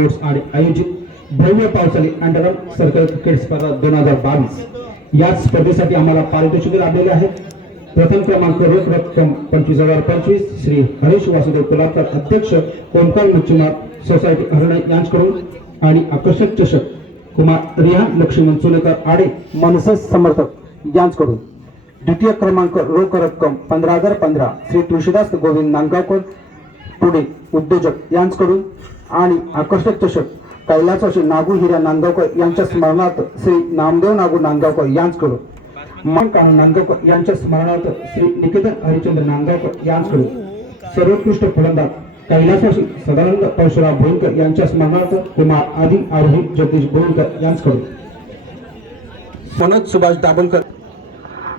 Sports आणि आयोजित भव्य पावसाळी अंडर सर्कल क्रिकेट स्पर्धा 2022 या स्पर्धेसाठी आम्हाला पारितोषिके लाभलेले आहेत. प्रथम क्रमांक रोख रक्कम 25,025 श्री हरीश वासुदेव कोल्हापूर अध्यक्ष कोमकाल मच्छीमार सोसायटी हरण यांच्याकडून आणि आकर्षक चषक कुमार रिहान लक्ष्मण चुनेकर आडे मनसे समर्थक यांच्याकडून. द्वितीय क्रमांक रोख रक्कम 15,015 श्री तुळशीदास गोविंद नांदगावकर पुणे उद्योजक यांच्याकडून आणि आकर्षक चषक कैलासवासी नागू हिऱ्या नांदगावकर यांच्या स्मरणार्थ श्री नामदेव नागू नांदगावकर यांच्याकडून. कानू नांदगावकर यांच्या स्मरणार्थ श्री निकेतन हरिचंद्र नांदगावकर यांच्याकडून. सर्वोत्कृष्ट फलंदाज कैलासवासी सदानंद परशुराम भोईरकर यांच्या स्मरणार्थ कुमार आदी आरोही जगदीश भोईरकर यांच्याकडून. मनोज सुभाष दाभोलकर.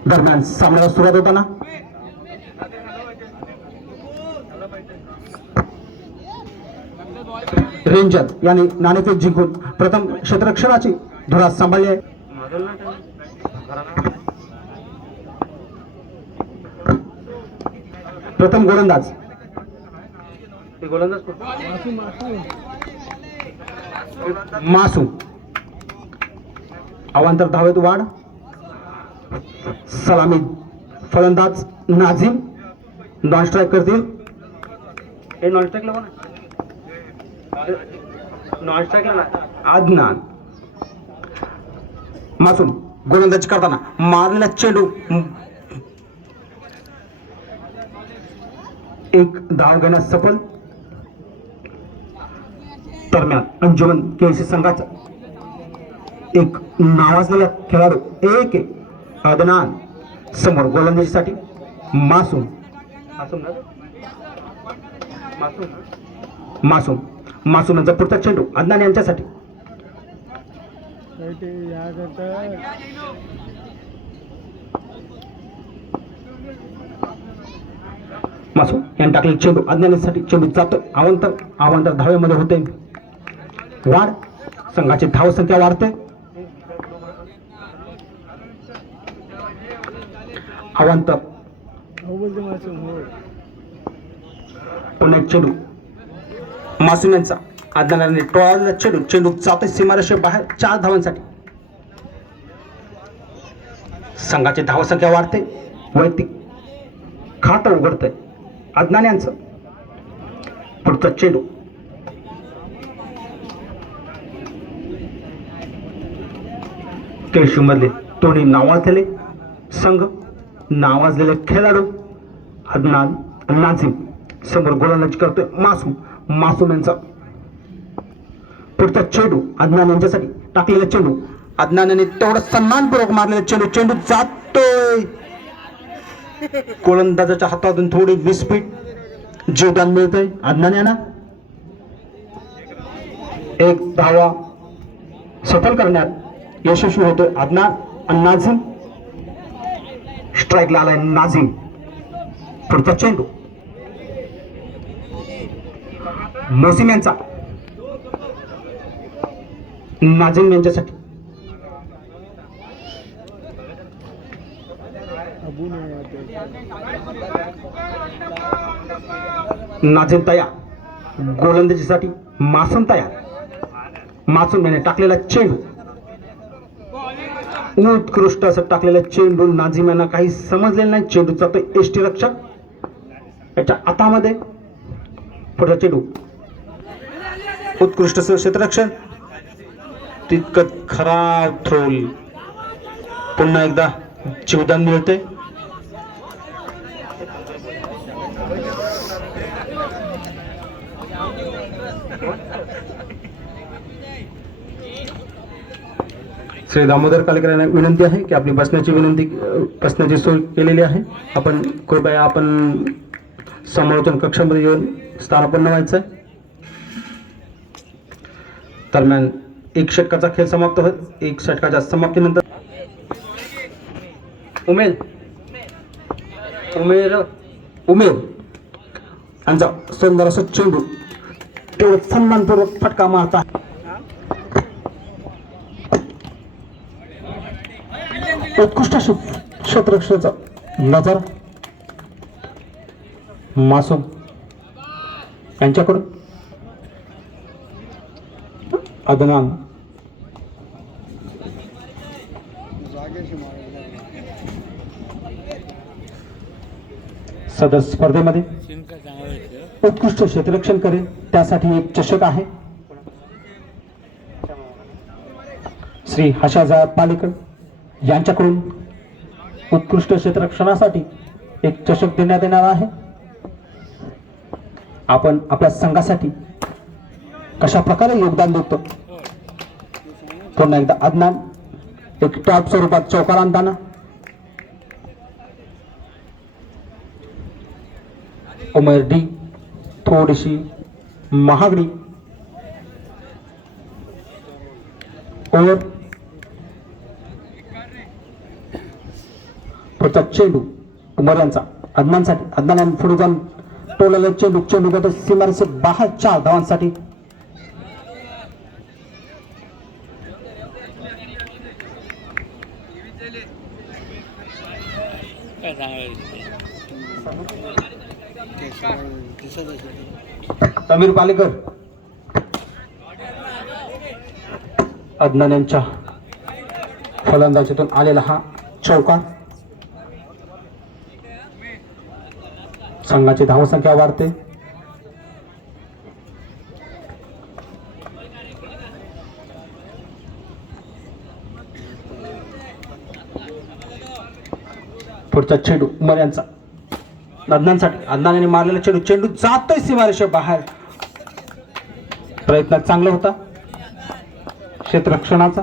दरम्यान सामन्याला सुरुवात होताना रेंजर यांनी नाणेफेक जिंकून प्रथम क्षेत्ररक्षणाची धुरा सांभाळली आहे. प्रथम गोलंदाज मासूम. अवांतर धावेत वाढ. सलामी फलंदाज नाझीम. नॉन स्ट्राईक करतील. आदनान. मासूम गोलंदाजी करताना मारलेला चेंडू एक धाव घेण्यास सफल. दरम्यान अंजुमन केसी संघाचा एक नावाजलेला खेळाडू एक अदनान समोर गोलंदाजीसाठी मासूम. मासूमचा पुढचा चेंडू अदनान यांच्यासाठी. मासूम यांनी टाकलेला चेंडू अदनानसाठी चेंडू जातो. अवांतर धावेमध्ये होते वाढ. संघाची धाव संख्या वाढते. अवांतर पुन्हा चेंडू मासूम यांचा अदनानने टोळाला चेंडू जातोय सीमारेषे बाहेर 4 धावांसाठी. संघाची धाव संख्या वाढते. वैयक्तिक खातं उघडतंय अदनान यांचं. पुढचा चेंडू केशू मधले दोन्ही नावाजलेले संघ नावाजलेले खेळाडू अदनान नाझीम समोर गोलंदाजी करतोय मासूम यांचा. पुढचा चेंडू अदनान यांच्यासाठी टाकलेला चेंडू अदनानने तेवढा सन्मानपूर्वक मारलेला चेंडू जातोय. गोलंदाजाच्या हातातून थोडी विस्फीट जीवदान मिळतंय अदनान यांना. एक धावा सफल करण्यात यशस्वी होतोय अदनान. नाझीम स्ट्राईकला आलाय नाझीम. पुढचा चेंडू मोसीम यांचा नाझीम यांच्यासाठी. नाझीम तयार गोलंदाजीसाठी. मासूम तयार. मासूम याने टाकलेला चेंडू उत्कृष्ट असं टाकलेला चेंडू नाझीम यांना काही समजलेलं नाही. चेंडू जातोय एसटी रक्षक याच्या हातामध्ये. पुढचा चेंडू उत्कृष्ट क्षेत्ररक्षण तितकं खराब थ्रोल. पुन्हा एकदा जीवदान मिळते. श्री दामोदर कालेकर यांना विनंती आहे की आपली बसण्याची सोय केलेली आहे. आपण कृपया समालोचन कक्षामध्ये येऊन स्थानापन्न व्हायचं आहे. दरम्यान एक षटकाचा खेळ समाप्त होत. एक षटकाच्या समाप्तीनंतर उमेर यांचा सुंदर असा चेंडू तेवढं सन्मानपूर्वक फटका मारता. उत्कृष्ट क्षेत्ररक्षणाचा नजर मासूम यांच्याकडून. अदनान सदर स्पर्धेमध्ये उत्कृष्ट क्षेत्ररक्षण करेल त्यासाठी एक चषक आहे श्री हर्षाजा पालेकर यांच्याकडून उत्कृष्ट क्षेत्ररक्षणासाठी एक चषक देण्यात येणार आहे. आपण आपल्या संघासाठी कशा प्रकारे योगदान देतो पुन्हा एकदा अदनान एक टॉप स्वरूपात चौकार आणताना उमेर डी थोडीशी महागडी और पुढचा चेंडू उमर यांचा अदनानसाठी अदनान पुढे जाऊन टोलला चेंडू गट सीमारेषे बाहेर 4 धावांसाठी. समीर पालेकर अदनान यांच्या फलंदाजीतून आलेला हा चौकार संघाची धावसंख्या वाढते. पुढचा चेंडू उमर यांचा अदनानसाठी अदनान यांनी मारलेला चेंडू जातोय सीमारेषे बाहेर. प्रयत्न चांगला होता क्षेत्ररक्षणाचा.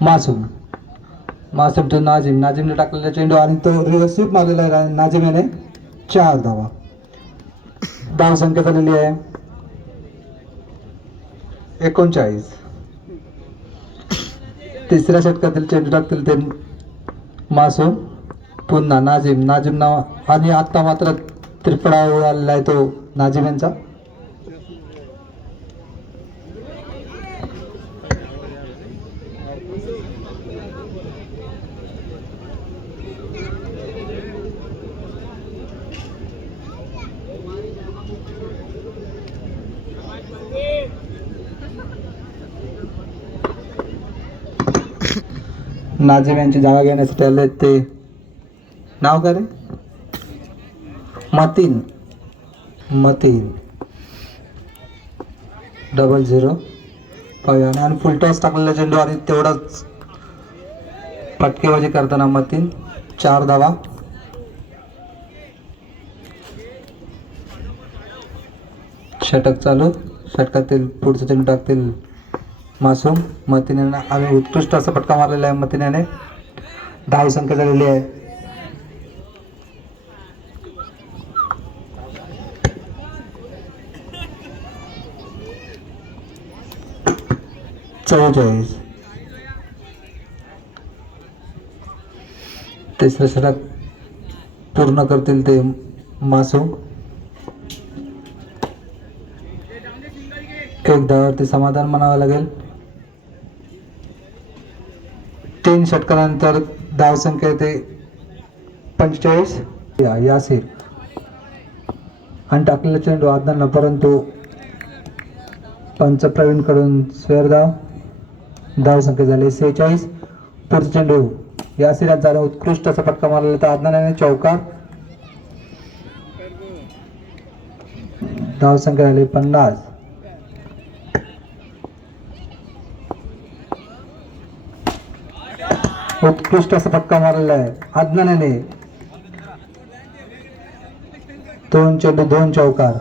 मासूम तो नाजिमने टाकलेला चेंडू आणि तो रिव्हर्स स्वीप मारलेला आहे नाजिम याने 4 धावा. धाव संख्या झालेली आहे 39. तिसऱ्या षटकातील चेंडू टाकतील ते मासूम पुन्हा नाजिम नाव आणि आता मात्र त्रिफळा आलेला आहे तो नाजिम यांचा. नाजिम यांची जागा घेण्यासाठी आले ते नाव काय रे मतीन 00 आणि फुल टॉस टाकलेला चेंडू आणि तेवढाच फटकेबाजी करताना मतीन 4 धावा. षटक चालू. षटकातील पुढचा चेंडू टाकतील मासूम. मतीन आणि उत्कृष्ट असा फटका मारलेला आहे मतीन याने. धाव संख्या झालेली आहे 44. तिसऱ्या षटक पूर्ण करतील ते मासूम. 1 धावावरती समाधान मानावं लागेल. 3 षटकानंतर धाव संख्या येते 45. यासिर आणि टाकलेला चेंडू अदनानला परंतु पंच प्रवीण कडून स्वेर धाव संख्या झाली 46. पुढचा चेंडू यासिर यांचा उत्कृष्ट असा फटका मारलेला तर अदनान चौकार. धाव संख्या झाली 50. उत्कृष्ट असा फटका मारलेला आहे अदनानने. 2 चेंडू 2 चौकार.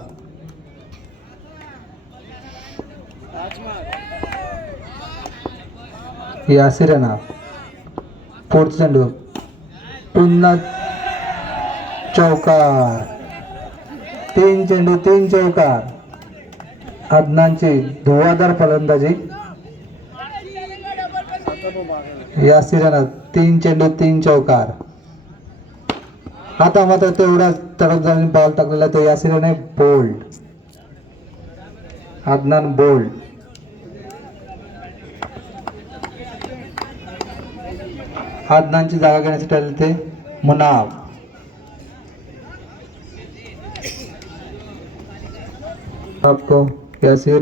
यासिराना पुढचा चेंडू पुन्हा चौकार. 3 चेंडू 3 चौकार. अदनानची धुवाधार फलंदाजी. यासिरानं 3 चेंडू 3 चौकार. आता मात्र तेवढा तडफदारीने बॉल टाकलेला तो यासिराने बोल्ड. अदनान बोल्ड. अदनानची जागा घेण्यासाठी आले ते मुनाफ. आपको यासिर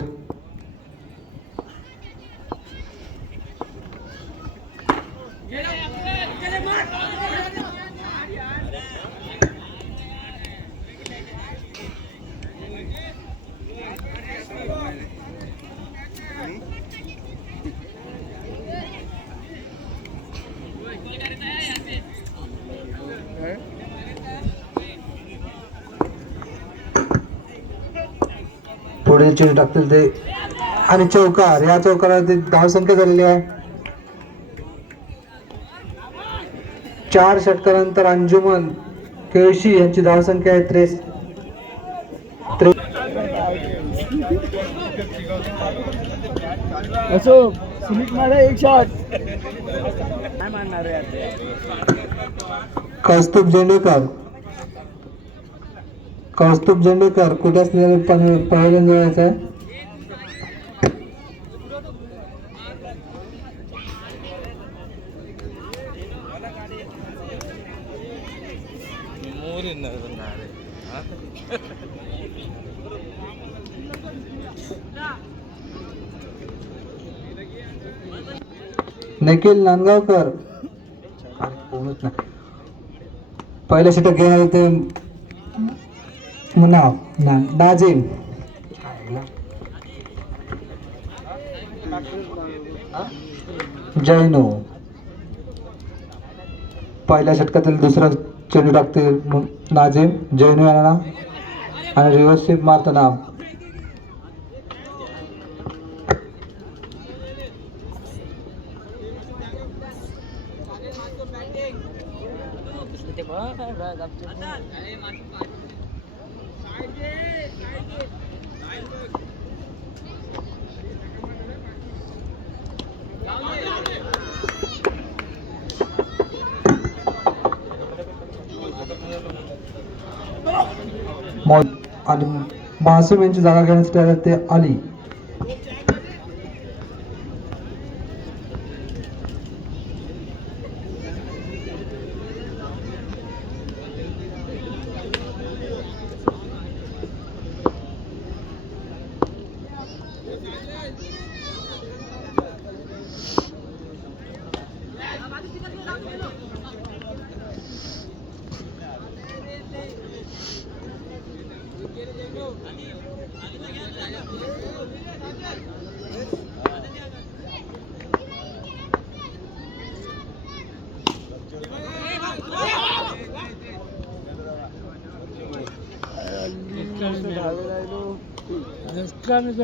पुढील चेंडू टाकतील ते आणि चौकार. या चौकारावरती धावसंख्या झालेली आहे 4 षटकानंतर अंजुमन केळशी यांची धावसंख्या आहे 3. अशोक सुमित मारे एक शॉट काय मारणार आहे कौस्तुभ झेंडेकर. कौस्तुभ झेंडेकर कुठे असलेले पहिल्यांदा जोडायचं आहे. निखिल नांदगावकर पहिल्या षटक घेणारे ते मुनाफ. नाझीम जैनो पहिल्या षटकातील दुसरा चेंडू टाकते नाझीम. जैनो यांना आणि रिव्हर्स स्वीप मारताना आणि मासूम यांची जागा घेण्यासाठी आले ते अली.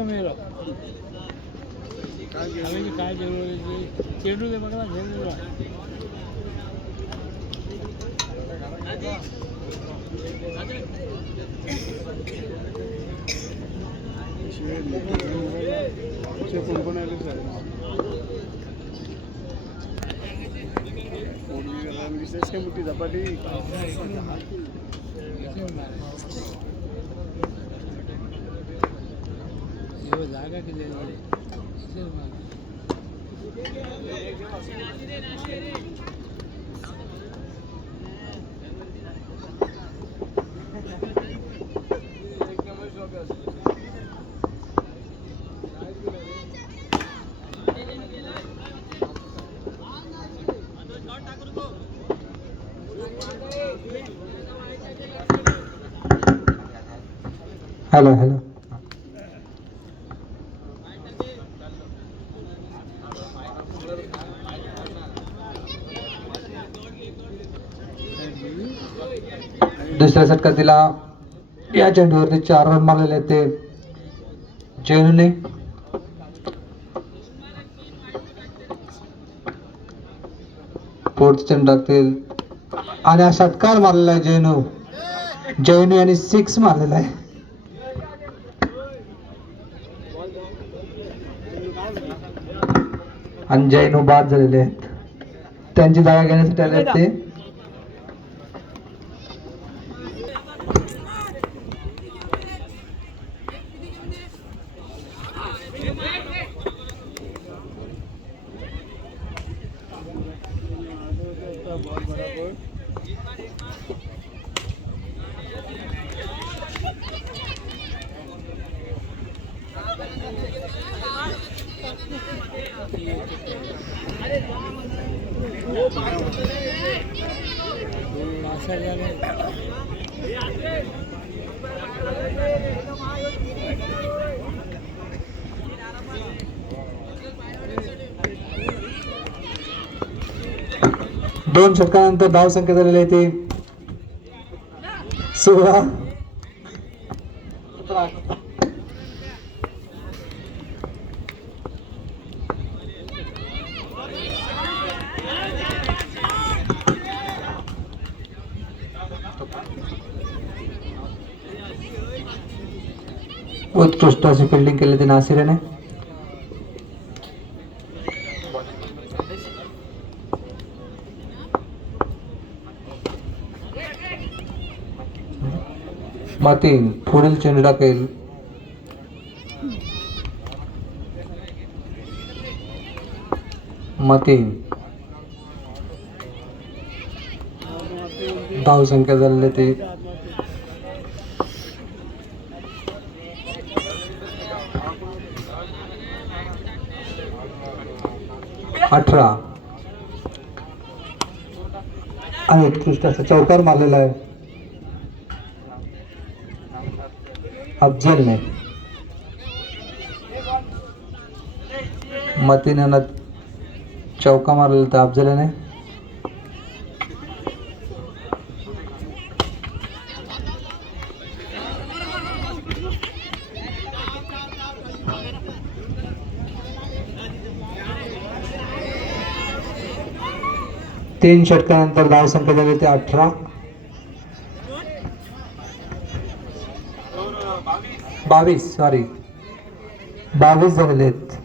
मेरा काय जरूर चेंडू दे बघा झेंडू मोठी झपाटी जागा किती हॅलो हॅलो दुसऱ्या षटकातील या चेंडूवरती 4 रन मारलेले ते जैनूने. फोर्थ चेंडू टाकतील आणि हा षटकार मारलेला आहे जैनू यांनी 6 मारलेला आहे. आणि जैनो बाद झालेले आहेत. त्यांची जागा घेण्यासाठी आले आहेत ते. दोन षटकानंतर धाव संख्या झालेली आहे ते 16. उत्कृष्ट अशी फिल्डिंग केली ते नासिर याने. मातीन पुढील चेंडू टाकेल. मातीन धाव संख्या झालेली ते 18. आणि उत्कृष्ट असा चौकार मारलेला आहे अफजलने. मतीन चौका मारलेला होता अफजलने. तीन षटकानंतर धाव संख्या झाली ते 18. 22 झालेले आहेत.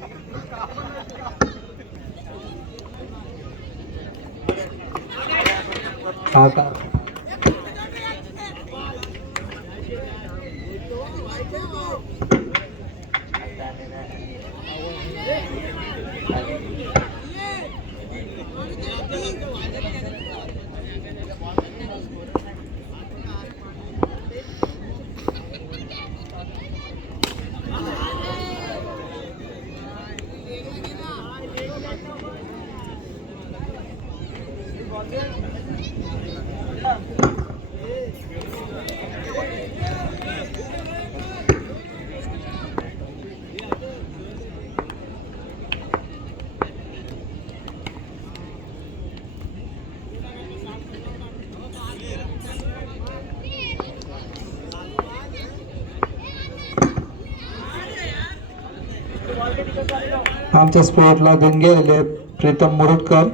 आमच्या स्पोर्टला देणगी आलेले प्रीतम मुरुडकर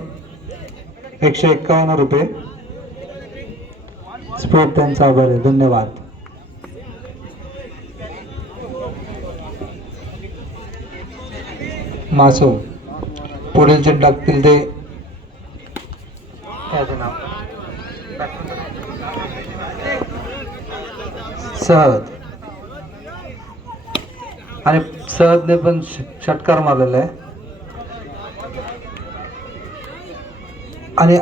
151 रुपये. स्पोर्ट त्यांचा आभार आहे. धन्यवाद. मासूम पुढील चेंडू टाकतील ते सहद. आणि सहदने पण षटकार मारलेला आहे. आणि